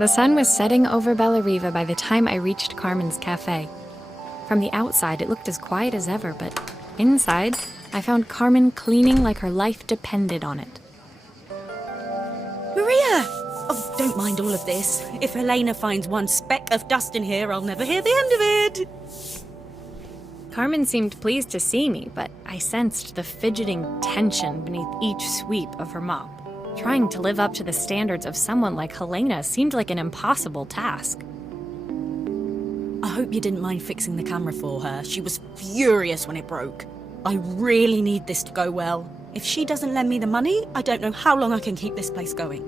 The sun was setting over Bellariva by the time I reached Carmen's cafe. From the outside, it looked as quiet as ever, but inside, I found Carmen cleaning like her life depended on it. Maria! Oh, don't mind all of this. If Helena finds one speck of dust in here, I'll never hear the end of it. Carmen seemed pleased to see me, but I sensed the fidgeting tension beneath each sweep of her mop. Trying to live up to the standards of someone like Helena seemed like an impossible task. I hope you didn't mind fixing the camera for her. She was furious when it broke. I really need this to go well. If she doesn't lend me the money, I don't know how long I can keep this place going.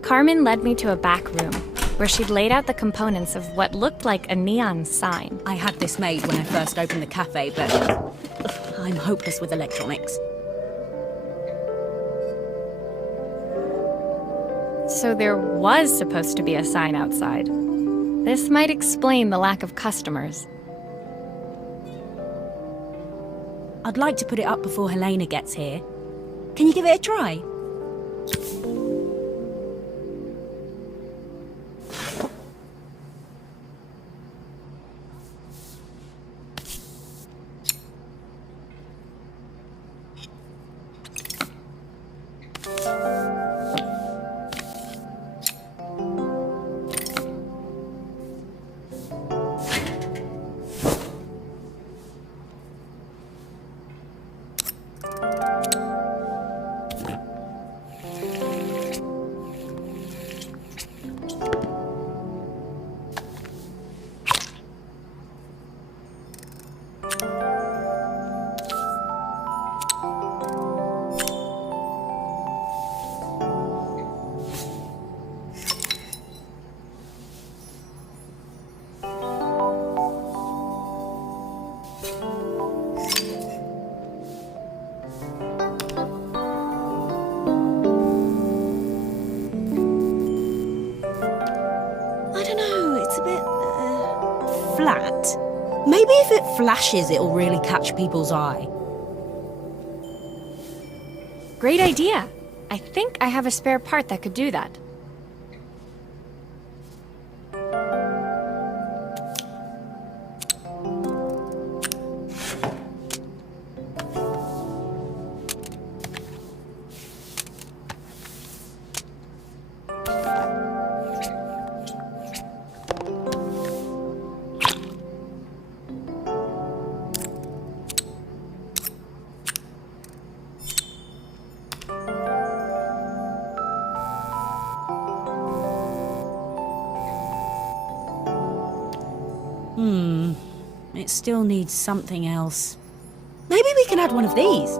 Carmen led me to a back room, where she'd laid out the components of what looked like a neon sign. I had this made when I first opened the cafe, but I'm hopeless with electronics. So there was supposed to be a sign outside. This might explain the lack of customers. I'd like to put it up before Helena gets here. Can you give it a try? Flat. Maybe if it flashes, it'll really catch people's eye. Great idea. I think I have a spare part that could do that. It still needs something else. Maybe we can add one of these.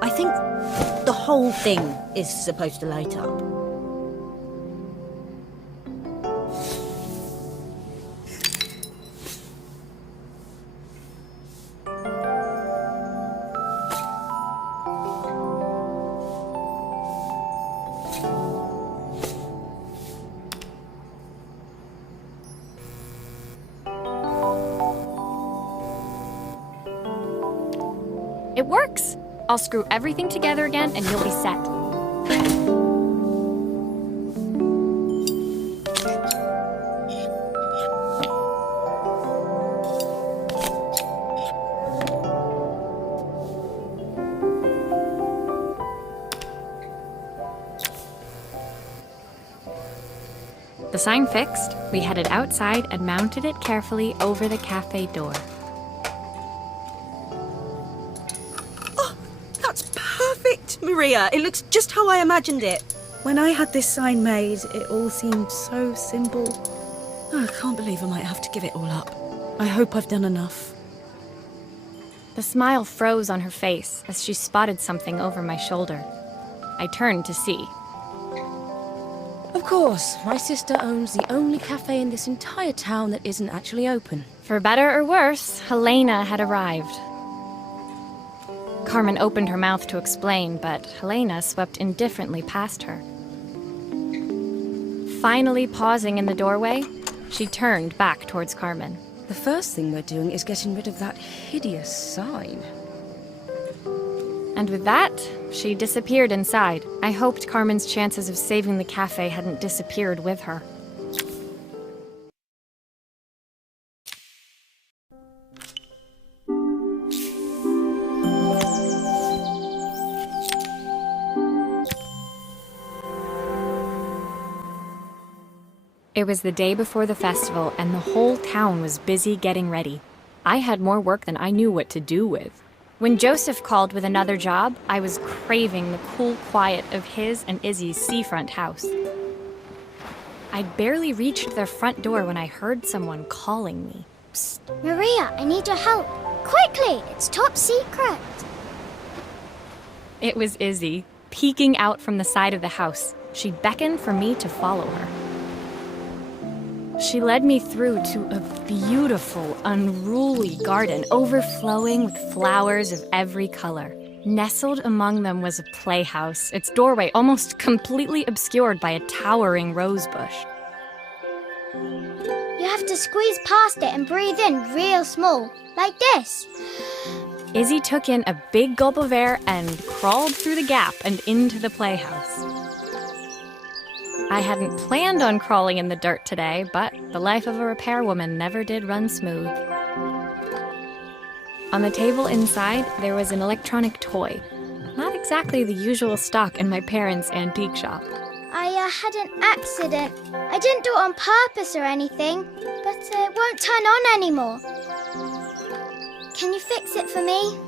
I think the whole thing is supposed to light up. It works! I'll screw everything together again and you'll be set. The sign fixed, we headed outside and mounted it carefully over the cafe door. Maria, it looks just how I imagined it. When I had this sign made, it all seemed so simple. Oh, I can't believe I might have to give it all up. I hope I've done enough. The smile froze on her face as she spotted something over my shoulder. I turned to see. Of course, my sister owns the only cafe in this entire town that isn't actually open. For better or worse, Helena had arrived. Carmen opened her mouth to explain, but Helena swept indifferently past her. Finally pausing in the doorway, she turned back towards Carmen. The first thing we're doing is getting rid of that hideous sign. And with that, she disappeared inside. I hoped Carmen's chances of saving the cafe hadn't disappeared with her. It was the day before the festival, and the whole town was busy getting ready. I had more work than I knew what to do with. When Joseph called with another job, I was craving the cool quiet of his and Izzy's seafront house. I'd barely reached their front door when I heard someone calling me. Psst. Maria, I need your help. Quickly, it's top secret. It was Izzy, peeking out from the side of the house. She beckoned for me to follow her. She led me through to a beautiful, unruly garden overflowing with flowers of every color. Nestled among them was a playhouse, its doorway almost completely obscured by a towering rose bush. You have to squeeze past it and breathe in real small, like this. Izzy took in a big gulp of air and crawled through the gap and into the playhouse. I hadn't planned on crawling in the dirt today, but the life of a repairwoman never did run smooth. On the table inside, there was an electronic toy. Not exactly the usual stock in my parents' antique shop. I had an accident. I didn't do it on purpose or anything, but it won't turn on anymore. Can you fix it for me?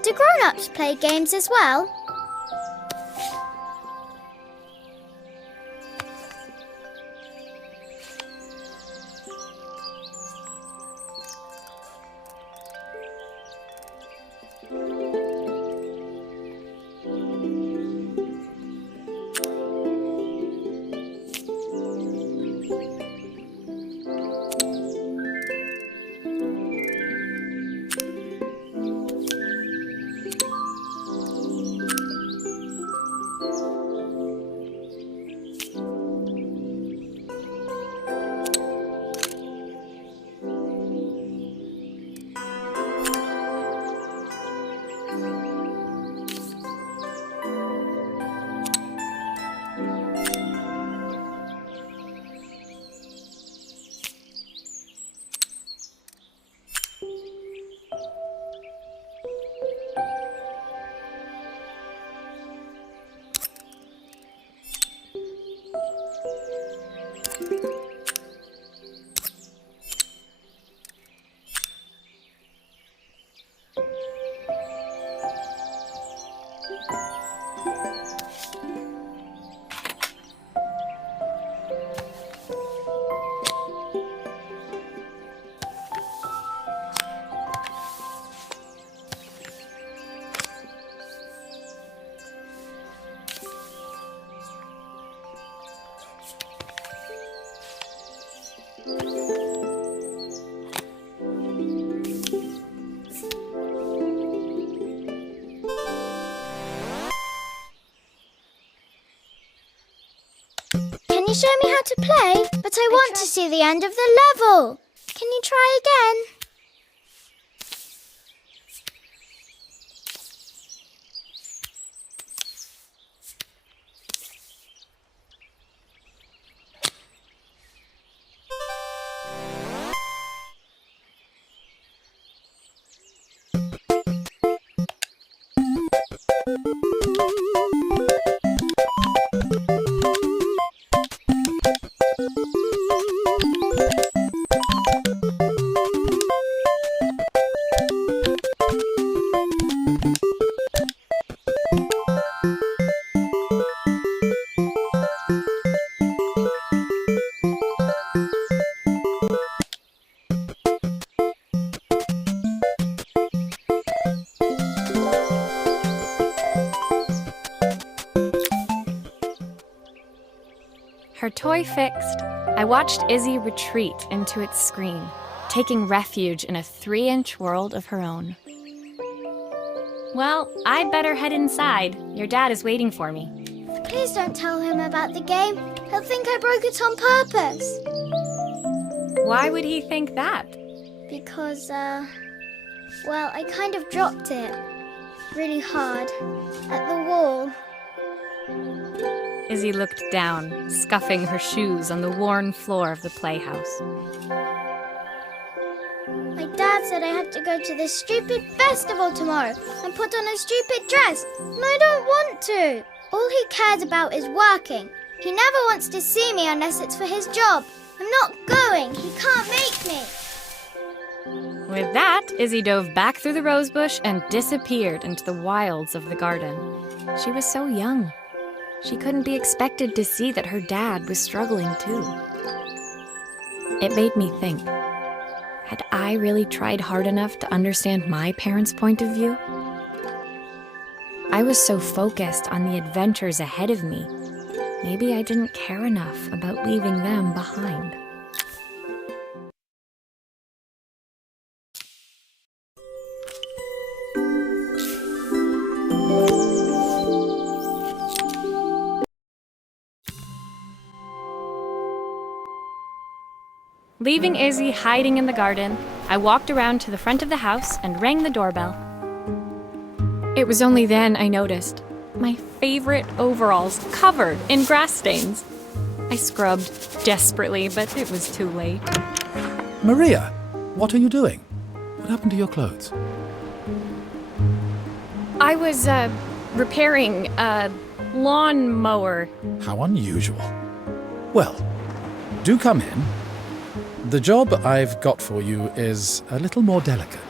Do grown-ups play games as well? Can you show me how to play? But I want to see the end of the level. Can you try again? Her toy fixed, I watched Izzy retreat into its screen, taking refuge in a 3-inch world of her own. Well, I'd better head inside. Your dad is waiting for me. Please don't tell him about the game. He'll think I broke it on purpose. Why would he think that? Because, well, I kind of dropped it really hard at the wall. Izzy looked down, scuffing her shoes on the worn floor of the playhouse. My dad said I had to go to this stupid festival tomorrow and put on a stupid dress, and I don't want to. All he cares about is working. He never wants to see me unless it's for his job. I'm not going. He can't make me. With that, Izzy dove back through the rosebush and disappeared into the wilds of the garden. She was so young. She couldn't be expected to see that her dad was struggling too. It made me think, had I really tried hard enough to understand my parents' point of view? I was so focused on the adventures ahead of me, maybe I didn't care enough about leaving them behind. Leaving Izzy hiding in the garden, I walked around to the front of the house and rang the doorbell. It was only then I noticed my favorite overalls covered in grass stains. I scrubbed desperately, but it was too late. Maria, what are you doing? What happened to your clothes? I was, repairing a lawnmower. How unusual. Well, do come in. The job I've got for you is a little more delicate.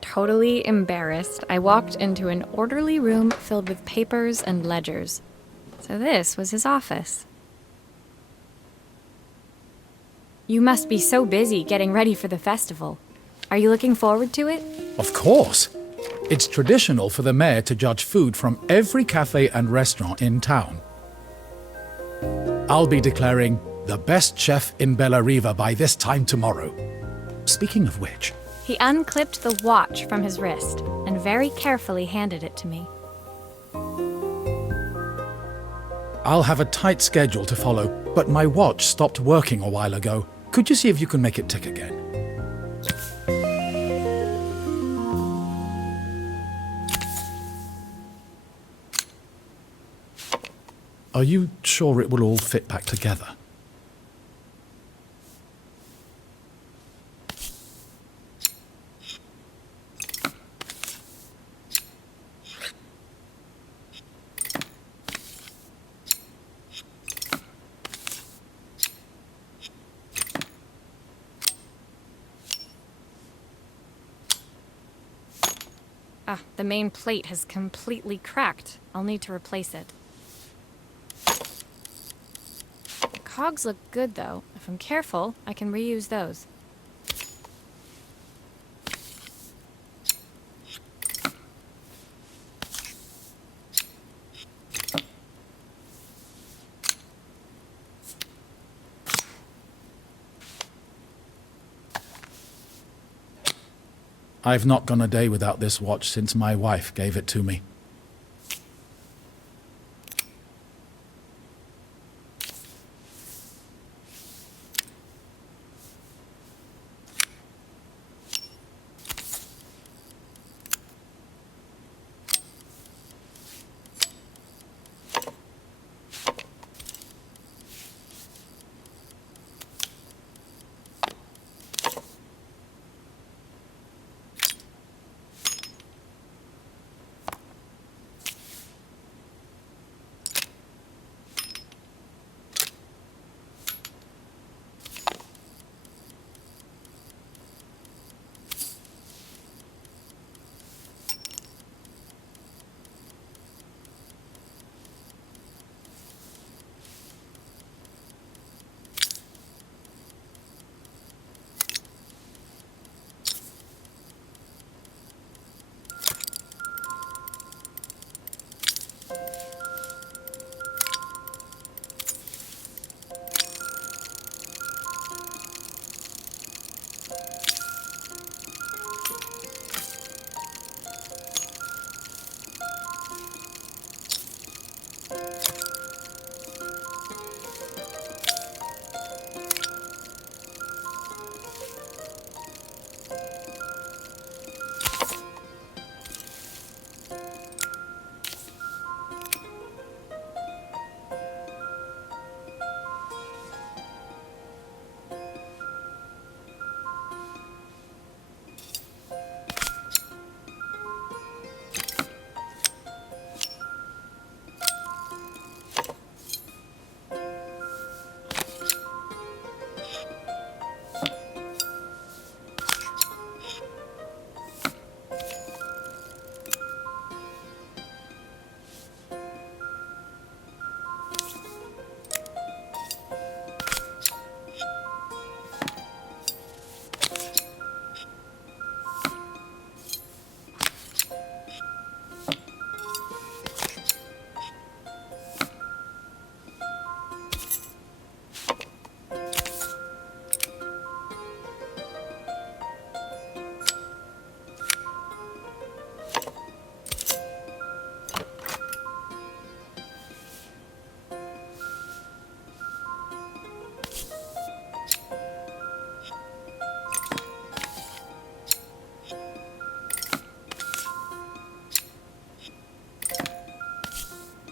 Totally embarrassed, I walked into an orderly room filled with papers and ledgers. So this was his office. You must be so busy getting ready for the festival. Are you looking forward to it? Of course. It's traditional for the mayor to judge food from every cafe and restaurant in town. I'll be declaring the best chef in Bella Riva by this time tomorrow. Speaking of which... He unclipped the watch from his wrist and very carefully handed it to me. I'll have a tight schedule to follow, but my watch stopped working a while ago. Could you see if you can make it tick again? Are you sure it will all fit back together? Ah, the main plate has completely cracked. I'll need to replace it. The cogs look good, though. If I'm careful, I can reuse those. I've not gone a day without this watch since my wife gave it to me.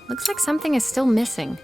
Looks like something is still missing.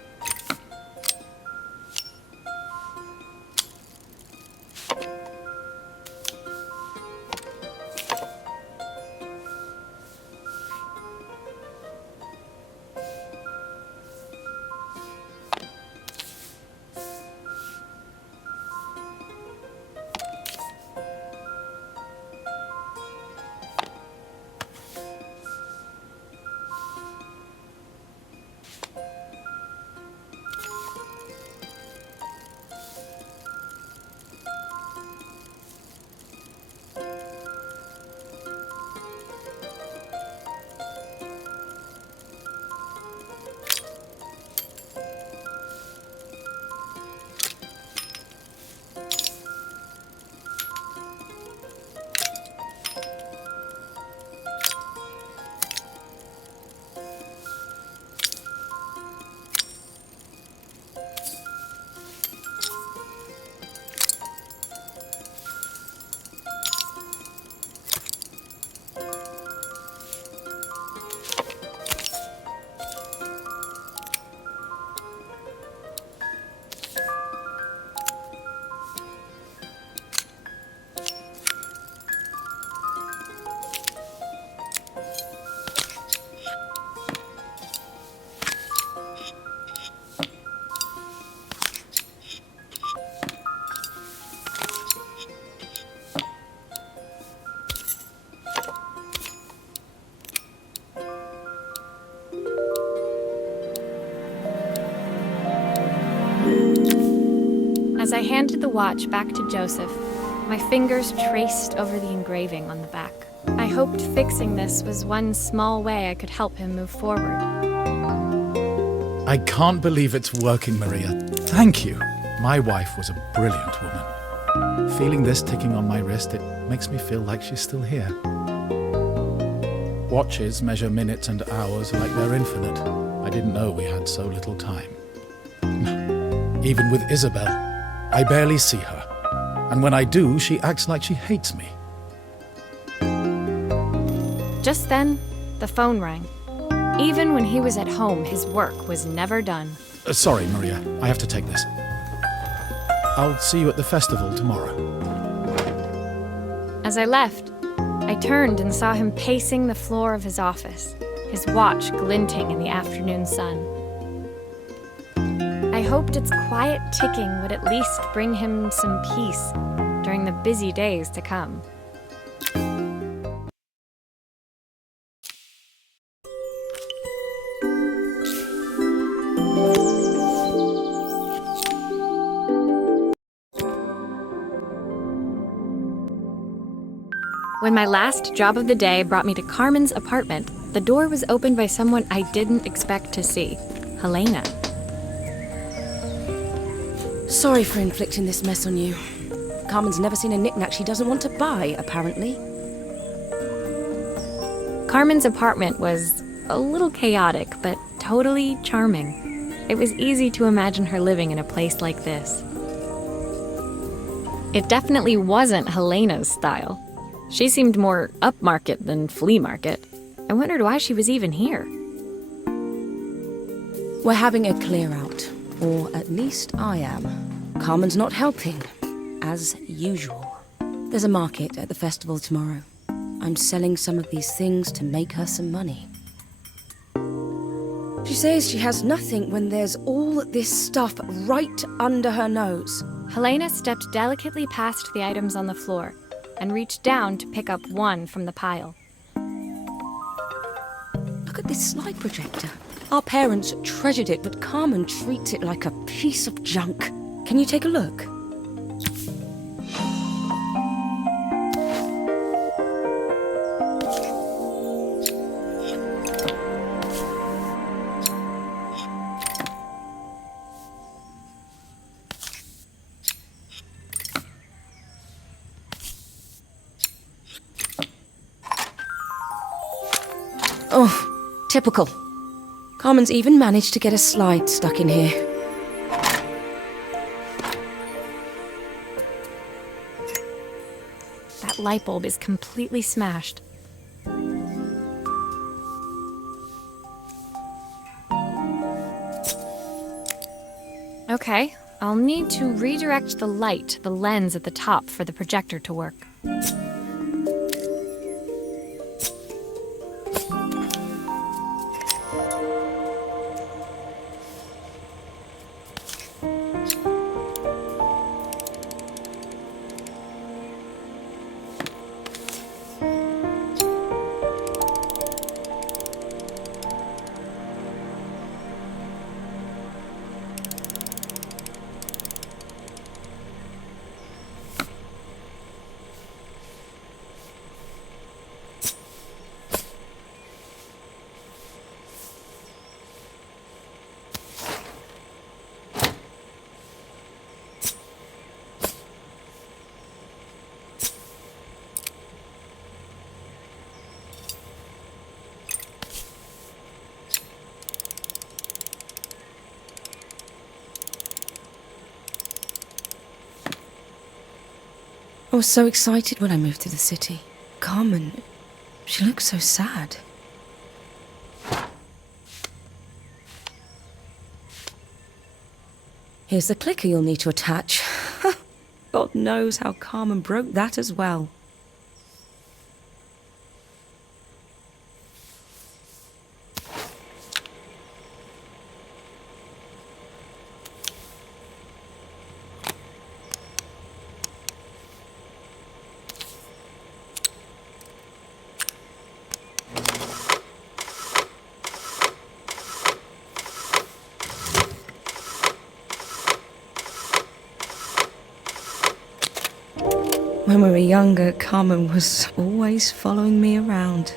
handed the watch back to Joseph. My fingers traced over the engraving on the back. I hoped fixing this was one small way I could help him move forward. I can't believe it's working, Maria. Thank you. My wife was a brilliant woman. Feeling this ticking on my wrist, it makes me feel like she's still here. Watches measure minutes and hours like they're infinite. I didn't know we had so little time. Even with Isabel, I barely see her. And when I do, she acts like she hates me. Just then, the phone rang. Even when he was at home, his work was never done. Sorry, Maria. I have to take this. I'll see you at the festival tomorrow. As I left, I turned and saw him pacing the floor of his office, his watch glinting in the afternoon sun. I hoped its quiet ticking would at least bring him some peace during the busy days to come. When my last job of the day brought me to Carmen's apartment, the door was opened by someone I didn't expect to see, Helena. Sorry for inflicting this mess on you. Carmen's never seen a knick-knack she doesn't want to buy, apparently. Carmen's apartment was a little chaotic, but totally charming. It was easy to imagine her living in a place like this. It definitely wasn't Helena's style. She seemed more upmarket than flea market. I wondered why she was even here. We're having a clear-out, or at least I am. Carmen's not helping, as usual. There's a market at the festival tomorrow. I'm selling some of these things to make her some money. She says she has nothing when there's all this stuff right under her nose. Helena stepped delicately past the items on the floor and reached down to pick up one from the pile. Look at this slide projector. Our parents treasured it, but Carmen treats it like a piece of junk. Can you take a look? Oh, typical. Carmen's even managed to get a slide stuck in here. That light bulb is completely smashed. Okay, I'll need to redirect the light to the lens at the top for the projector to work. I was so excited when I moved to the city. Carmen, she looks so sad. Here's the clicker you'll need to attach. God knows how Carmen broke that as well. When we were younger, Carmen was always following me around.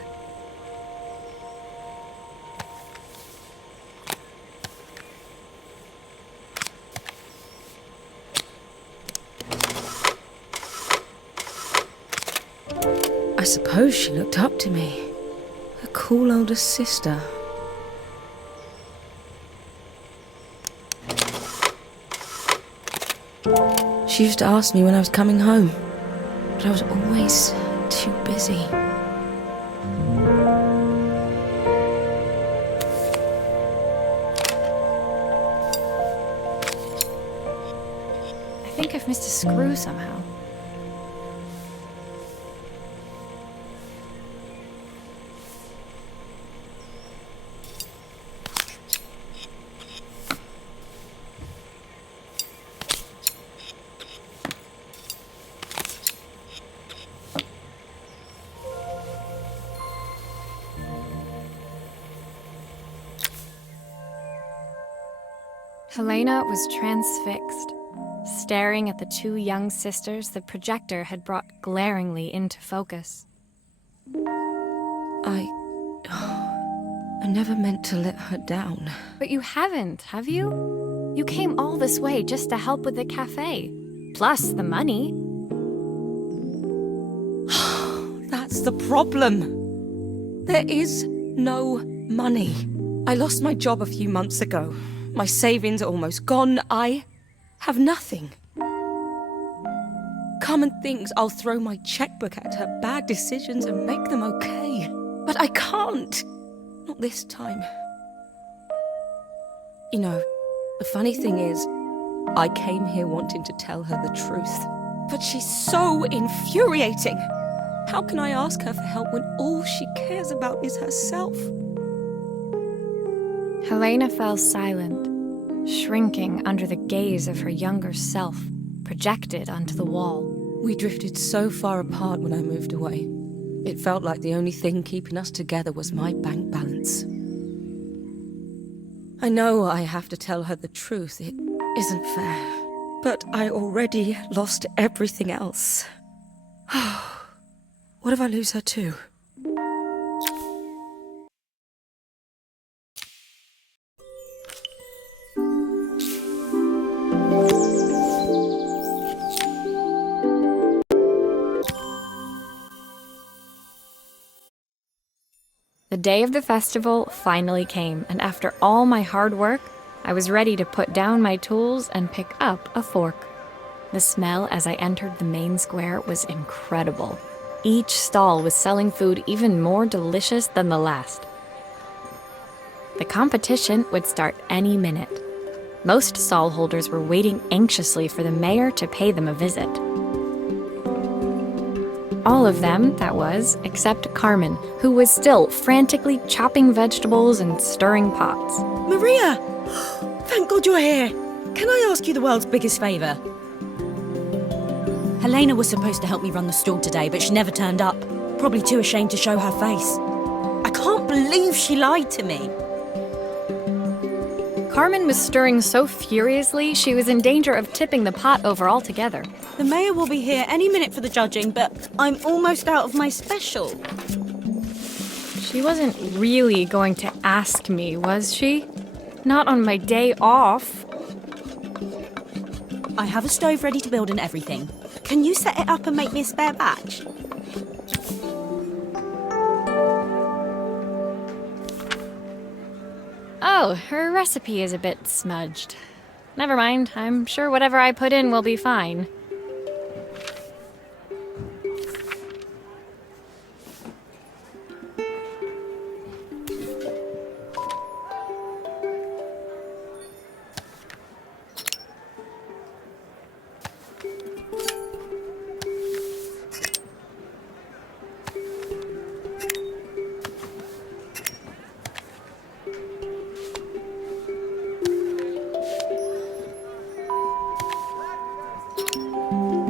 I suppose she looked up to me. A cool older sister. She used to ask me when I was coming home, but I was always too busy. I think I've missed a screw somehow. Helena was transfixed, staring at the two young sisters the projector had brought glaringly into focus. I never meant to let her down. But you haven't, have you? You came all this way just to help with the cafe, plus the money. That's the problem. There is no money. I lost my job a few months ago. My savings are almost gone. I have nothing. Carmen thinks I'll throw my checkbook at her bad decisions and make them okay. But I can't. Not this time. You know, the funny thing is, I came here wanting to tell her the truth. But she's so infuriating. How can I ask her for help when all she cares about is herself? Helena fell silent, shrinking under the gaze of her younger self, projected onto the wall. We drifted so far apart when I moved away. It felt like the only thing keeping us together was my bank balance. I know I have to tell her the truth. It isn't fair. But I already lost everything else. What if I lose her too? The day of the festival finally came, and after all my hard work, I was ready to put down my tools and pick up a fork. The smell as I entered the main square was incredible. Each stall was selling food even more delicious than the last. The competition would start any minute. Most stall holders were waiting anxiously for the mayor to pay them a visit. All of them, that was, except Carmen, who was still frantically chopping vegetables and stirring pots. Maria! Thank God you're here. Can I ask you the world's biggest favour? Helena was supposed to help me run the stall today, but she never turned up. Probably too ashamed to show her face. I can't believe she lied to me. Carmen was stirring so furiously she was in danger of tipping the pot over altogether. The mayor will be here any minute for the judging, but I'm almost out of my special. She wasn't really going to ask me, was she? Not on my day off. I have a stove ready to build and everything. Can you set it up and make me a spare batch? Oh, her recipe is a bit smudged. Never mind, I'm sure whatever I put in will be fine.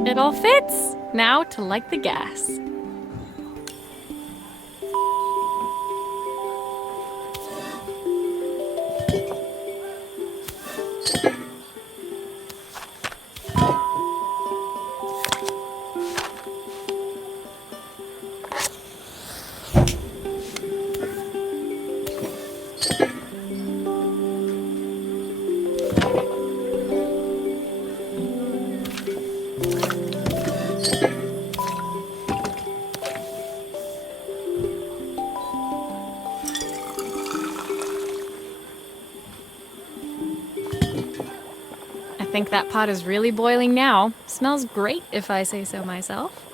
It all fits. Now to light the gas. think that pot is really boiling now. Smells great, if I say so myself.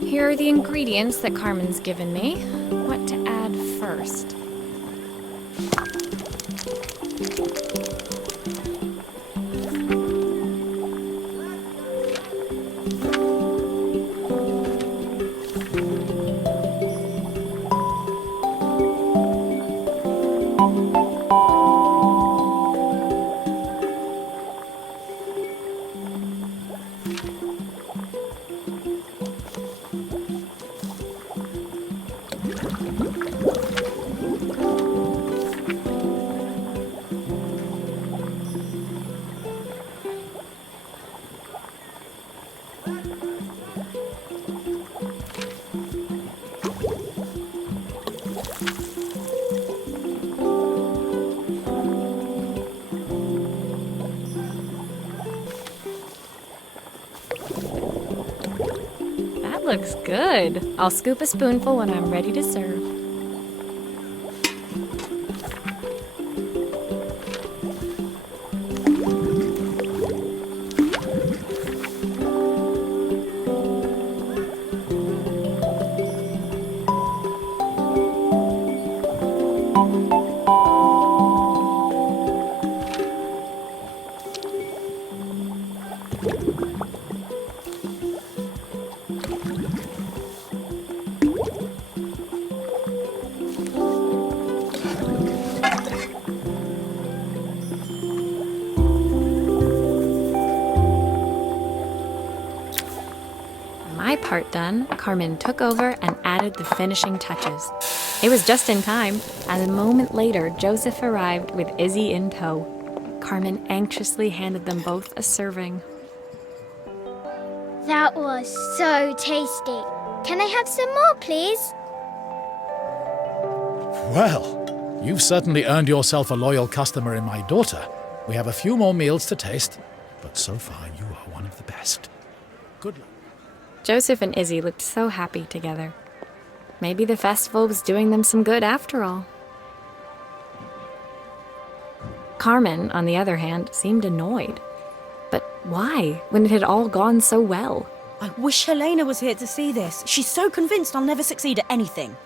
Here are the ingredients that Carmen's given me. What to add first? That looks good. I'll scoop a spoonful when I'm ready to serve. My part done, Carmen took over and added the finishing touches. It was just in time, as a moment later, Joseph arrived with Izzy in tow. Carmen anxiously handed them both a serving. That was so tasty. Can I have some more, please? Well, you've certainly earned yourself a loyal customer in my daughter. We have a few more meals to taste, but so far you are one of the best. Good luck. Joseph and Izzy looked so happy together. Maybe the festival was doing them some good after all. Carmen, on the other hand, seemed annoyed. But why, when it had all gone so well? I wish Helena was here to see this. She's so convinced I'll never succeed at anything.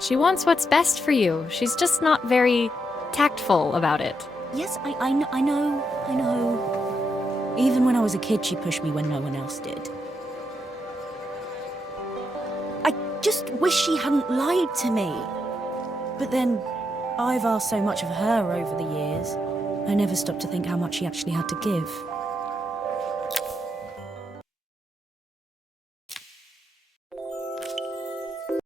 She wants what's best for you. She's just not very tactful about it. Yes, I know. Even when I was a kid, she pushed me when no one else did. I just wish she hadn't lied to me. But then, I've asked so much of her over the years. I never stopped to think how much she actually had to give.